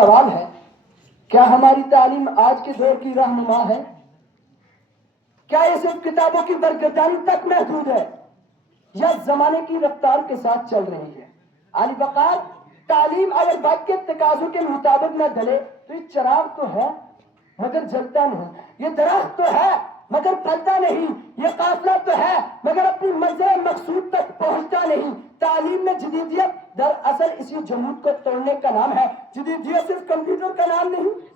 سوال ہے، کیا ہماری تعلیم آج کے دور کی رہنما ہے؟ کیا یہ صرف کتابوں کی برگردانی تک محدود ہے یا زمانے کی رفتار کے ساتھ چل رہی ہے؟ علی وقار، تعلیم اگر وقت کے تقاضوں کے مطابق نہ ڈلے تو یہ چراغ تو ہے مگر جلتا نہیں، یہ درخت تو ہے مگر پھلتا نہیں، یہ قافلہ تو ہے مگر اپنی منزل مقصود تک پہنچتا نہیں۔ تعلیم میں جدیدیت دراصل اسی جمود کو توڑنے کا نام ہے۔ جدیدیت صرف کمپیوٹر کا نام نہیں،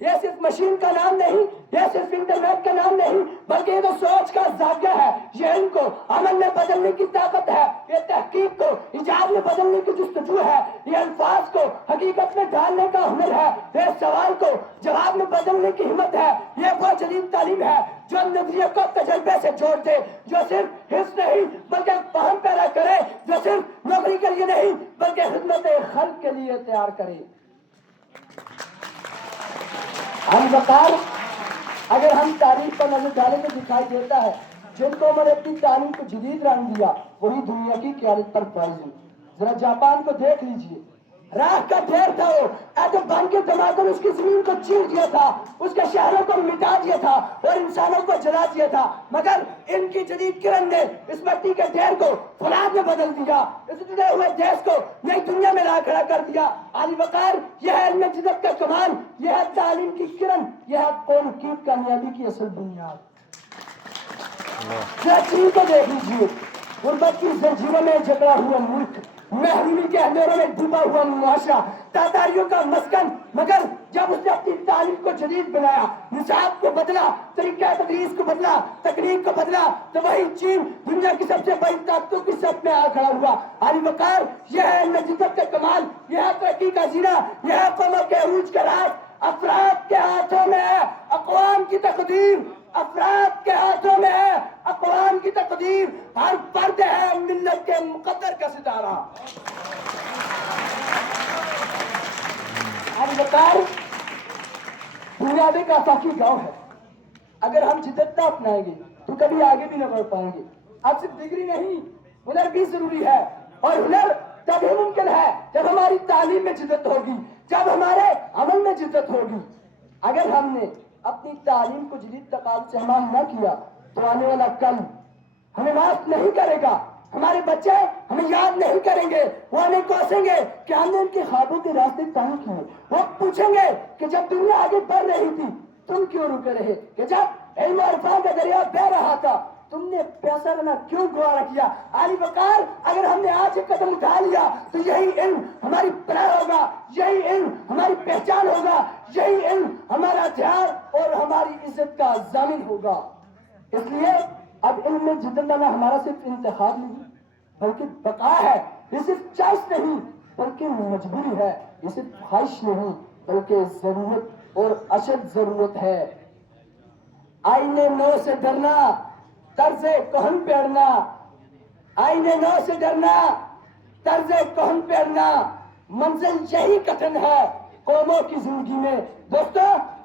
یہ صرف مشین کا نام نہیں، یہ صرف انٹرنیٹ کا نام نہیں، بلکہ یہ تو سوچ کا زاویہ ہے، یہ علم کو عمل میں بدلنے کی طاقت ہے، یہ تحقیق کو ایجاد میں بدلنے کی جستجو ہے، یہ الفاظ کو حقیقت میں ڈالنے کا ہنر ہے، یہ سوال کو جواب میں بدلنے کی ہمت ہے۔ یہ وہ جدید تعلیم ہے جو نظریے کو تجربے سے جوڑ دے، جو صرف حفظ نہیں بلکہ فہم پیدا کرے، جو صرف نوکری کے لیے نہیں بلکہ خدمت خلق کے لیے تیار کرے۔ ہم وقار، اگر ہم تاریخ پر نظر ڈالیں تو دکھائی دیتا ہے جن قوموں نے اپنی تعلیم کو جدید رنگ دیا وہی دنیا کی قیادت پر فائز ہوئی۔ ذرا جاپان کو دیکھ لیجئے، راکھ کا ڈھیر تھا، وہ ایٹم بم کے دھماکوں نے اس کی زمین کو چیر دیا تھا، اس کے شہروں کو مٹا دیا تھا اور انسانوں کو جلا دیا تھا، مگر ان کی جدید کرن نے اس مٹی کے ڈھیر کو فولاد میں بدل دیا، اس جڑے ہوئے دیش کو نئی دنیا میں لا کھڑا کر دیا۔ علی وقار، یہ ہے علم جدت کا کمال، یہ ہے تعلیم کی کرن، یہ ہے قوم کی کامیابی کی اصل بنیاد۔ چین کو دیکھ لیجیے، غربت کی زنجیروں میں جکڑا ہوا ملک، محرومی کے اندھیروں میں ڈوبا ہوا معاشرہ، تاتاریوں کا مسکن، مگر جب اس نے اپنی تعلیم کو جدید بنایا، نصاب کو بدلا، طریقہ تدریس کو بدلا، تکنیک کو بدلا، تو وہی چین دنیا کی سب سے بڑی طاقتوں کی صف میں آ کھڑا ہوا۔ علی وقار، یہ ہے علم جدت کا کمال، یہ ہے ترقی کا زینہ، یہ ہے قوموں کے عروج کا راز۔ افراد کے ہاتھوں میں ہے اقوام کی تقدیر، افراد کے ہاتھوں میں ہے اقوام کی تقدیر، ہر فرد ہے ملت کے مقدر کا ستارہ۔ علی وقار، دنیا میں ایک آفاقی گاؤں ہے، اگر ہم جدت نہ اپنائیں گے تو کبھی آگے بھی نہ بڑھ پائیں گے۔ اب صرف ڈگری نہیں، ہنر بھی ضروری ہے، اور ہنر تب ہی ممکن ہے جب ہماری تعلیم میں جدت ہوگی، جب ہمارے عمل میں جدت ہوگی۔ اگر ہم نے اپنی تعلیم کو جدید تقاضوں سے ہمراہ نہ کیا تو آنے والا کل ہمیں معاف نہیں کرے گا، ہمارے بچے ہمیں یاد نہیں کریں گے، وہ ہمیں کوسیں گے کہ ہم نے ان کے خوابوں کے راستے تنگ کیے، وہ پوچھیں گے کہ جب دنیا آگے بڑھ رہی تھی تم کیوں رکے رہے، کہ جب علم و عرفان کا دریا بہ رہا تھا تم نے پیسہ رہنا کیوں گوارا کیا۔ علی وقار، اگر ہم نے آج ایک قدم اٹھا لیا تو یہی علم ہماری پناہ ہوگا، یہی علم ہماری پہچان ہوگا، یہی علم ہمارا ہتھیار اور ہماری عزت کا ضامن ہوگا۔ اس لیے اب علم میں جدت لانا ہمارا صرف انتخاب نہیں بلکہ بقا ہے، یہ صرف چوائس نہیں بلکہ مجبوری ہے، یہ صرف خواہش نہیں بلکہ ضرورت اور اشد ضرورت ہے۔ آئینے نو سے ڈرنا، طرز کہن پہ اڑنا، آئینے نو سے ڈرنا، طرز کہن پہ اڑنا، منزل یہی کٹن ہے قوموں کی زندگی میں۔ دوستو،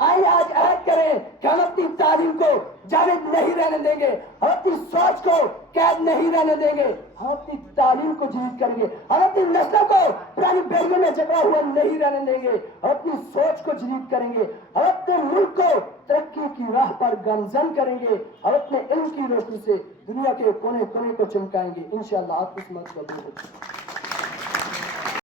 آئیے آج عہد کریں کہ ہم اپنی تعلیم کو جاوید نہیں رہنے دیں گے، ہم اپنی سوچ کو قید نہیں رہنے دیں گے، ہم اپنی تعلیم کو جدید کریں گے، ہم اپنی نسلوں کو پرانی بیڑیوں میں جکڑا ہوا نہیں رہنے دیں گے، ہم اپنی سوچ کو جدید کریں گے، ہم اپنے ملک کو ترقی کی راہ پر گامزن کریں گے، اور اپنے علم کی روشنی سے دنیا کے کونے کونے کو چمکائیں گے۔ انشاءاللہ آپ اس مت کو